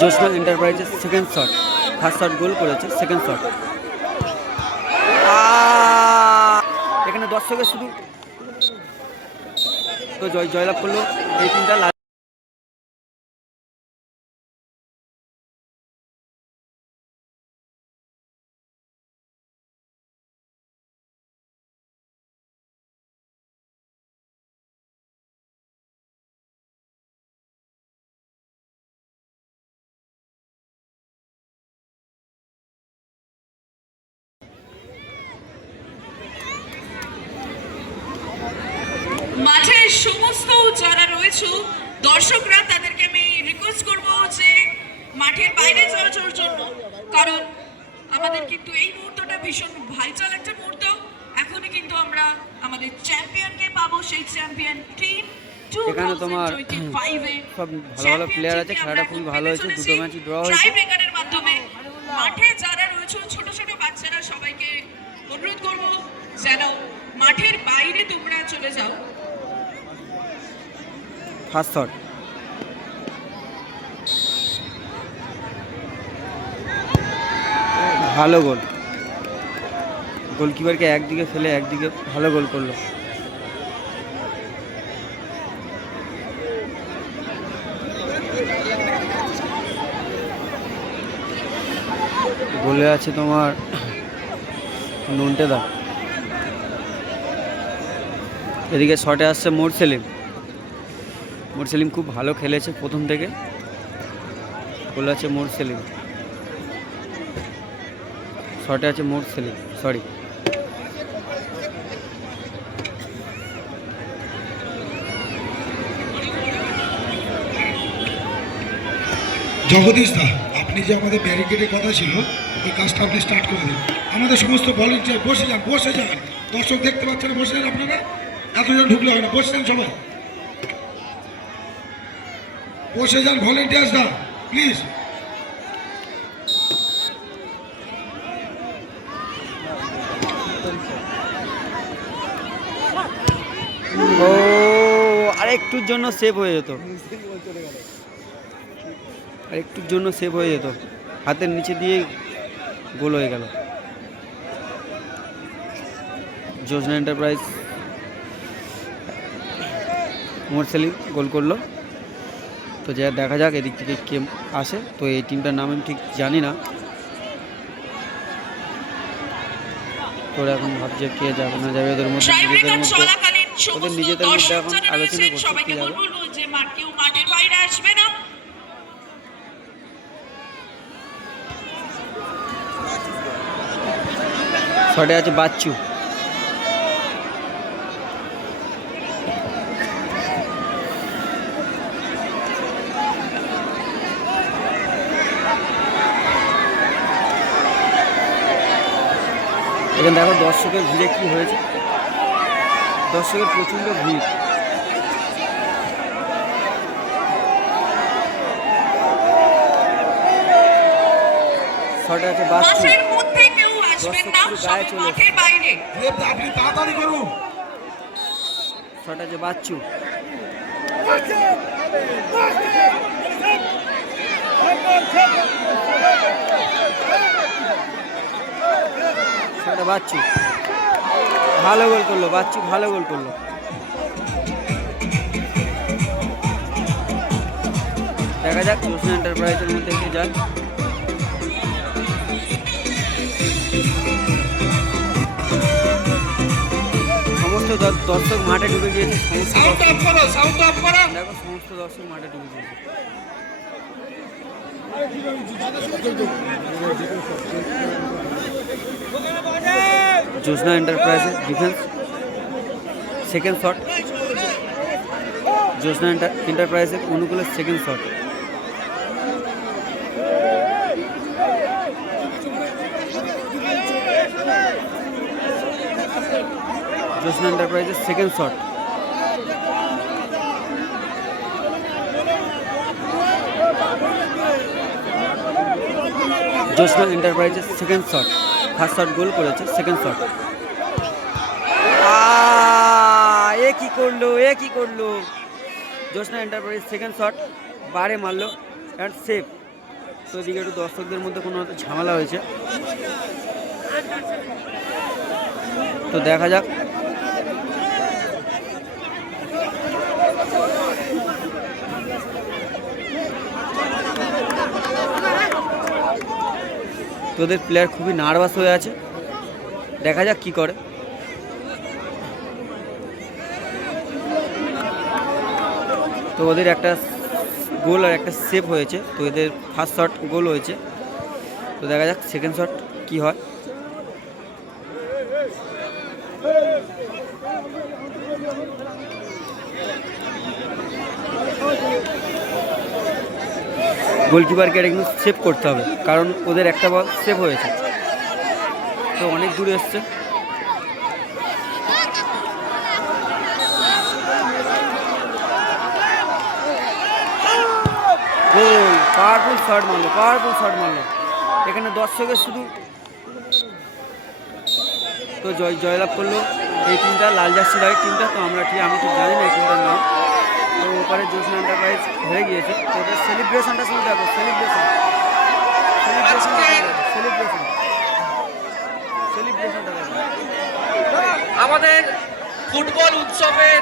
জ্যোৎস্না এন্টারপ্রাইজের second shot, first shot goal করেছে, second shot. এখানে দর্শকের শুধু তো জয়লাভ করলো এই টিমটা। মাঠের সমস্ত যারা রয়েছে দর্শকরা, তাদেরকে আমি রিকোয়েস্ট করব যে মাঠের বাইরে যাওয়ার জন্য, কারণ আমাদের কিন্তু এই মুহূর্তটা ভীষণ ভাইটাল একটা মুহূর্ত। এখনই কিন্তু আমরা আমাদের চ্যাম্পিয়নকে পাবো, সেই চ্যাম্পিয়ন টিম। এখানে তোমার সব ভালো ভালো প্লেয়ার আছে, খেলাটা খুবই ভালো হয়েছে, দুটো ম্যাচই ড্র হয়েছে। টাই ব্রেকারের মাধ্যমে মাঠে যারা রয়েছে ছোট ছোট বাচ্চারা, সবাইকে অনুরোধ করব যেন মাঠের বাইরে তোমরা চলে যাও। ফার্স্ট শট, ভালো গোল, গোলকিপারকে একদিকে ফেলে একদিকে ভালো গোল করলো। গোলে আছে তোমার নুনটেদা, এদিকে শটে আসছে মোরসেলিম। মোরসেলিম খুব ভালো খেলেছে প্রথম থেকে। গোলে আছে মোরসেলিম, শটে আছে মোরসেলিম, সরি জগদীশ দা, আপনি যে আমাদের ব্যারিকেডের কথা ছিল ওই কাজটা আপনি স্টার্ট করে দিন। আমাদের সমস্ত ভলেন্টিয়ার বসে যান, বসে যান। দর্শক দেখতে পাচ্ছেন, বসে যান আপনারা, এতজন ঢুকলে হয় না, বসে যান সবাই, বসে যান ভলেন্টিয়ার্স দা প্লিজ। ও আরেকটুর জন্য সেভ হয়ে যেত, আরেকটুর জন্য সেভ হয়ে যেত, হাতের নিচে দিয়ে গোল হয়ে গেল। জ্যোৎস্না এন্টারপ্রাইজ মোরসেলিম গোল করলো। তো যা দেখা যাক এদিক থেকে কে আসে। তো এই টিমটার নাম আমি ঠিক জানি না, তোরা এখন ভাবছে কে যাবে না যাবে, ওদের মধ্যে নিজেদের মধ্যে এখন আলোচনা করছে কে যাবে। শটে আছে বাচ্চু, এখানে দেখো দর্শকের ভিড়ে কি হয়েছে, দর্শকের প্রচণ্ড ভিড়। শটে আছে বাচ্চু, গায়ে চলে আপনি তাড়াতাড়ি করুন। শট আছে বাচ্চু, শটে বাচ্চু ভালো গোল করলো, বাচ্চু ভালো গোল করলো। দেখা যাক জ্যোৎস্না এন্টারপ্রাইজের মধ্যে কে যায়। সমস্ত দর্শক মাঠে ঢুকে গিয়েছে, দেখো সমস্ত দর্শক মাঠে ঢুকে গিয়েছে। জ্যোৎস্না এন্টারপ্রাইজের ডিফেন্স, সেকেন্ড শট, জ্যোৎস্না এন্টারপ্রাইজের অনুকূলের সেকেন্ড শট। জ্যোৎস্না এন্টারপ্রাইজের সেকেন্ড শট, জ্যোৎস্না এন্টারপ্রাইজের second shot, first shot goal করেছে, সেকেন্ড শট। এ কি করলো, এ কি করলো! জ্যোৎস্না এন্টারপ্রাইজ সেকেন্ড শট বারে মারলো অ্যান্ড সেভ। তো এদিকে একটু দর্শকদের মধ্যে কোনো একটা ঝামেলা হয়েছে, তো দেখা যাক। তো ওদের প্লেয়ার খুবই নার্ভাস হয়ে আছে, দেখা যাক কি করে। তো ওদের একটা গোল আর একটা সেভ হয়েছে, তো এদের ফার্স্ট শট গোল হয়েছে, তো দেখা যাক সেকেন্ড শট কি হয়। গোলকিপারকে এটা কিন্তু সেভ করতে হবে, কারণ ওদের একটা বল সেভ হয়েছে, তো অনেক দূরে এসছে। গোল, পাওয়ারফুল শট মারলো, পাওয়ারফুল শট মারলো। এখানে দর্শকের শুধু তো জয়লাভ করলো এই টিমটা, লাল জার্সি লাইট টিমটা। তো আমি ঠিক জানি না এই টিমটার নাম। তো ওপারে জোসনা এন্টারপ্রাইজ হেরে গিয়েছে, তো ওদের সেলিব্রেশনটা শুধু দেখো, সেলিব্রেশনটা দেখো। আমাদের ফুটবল উৎসবের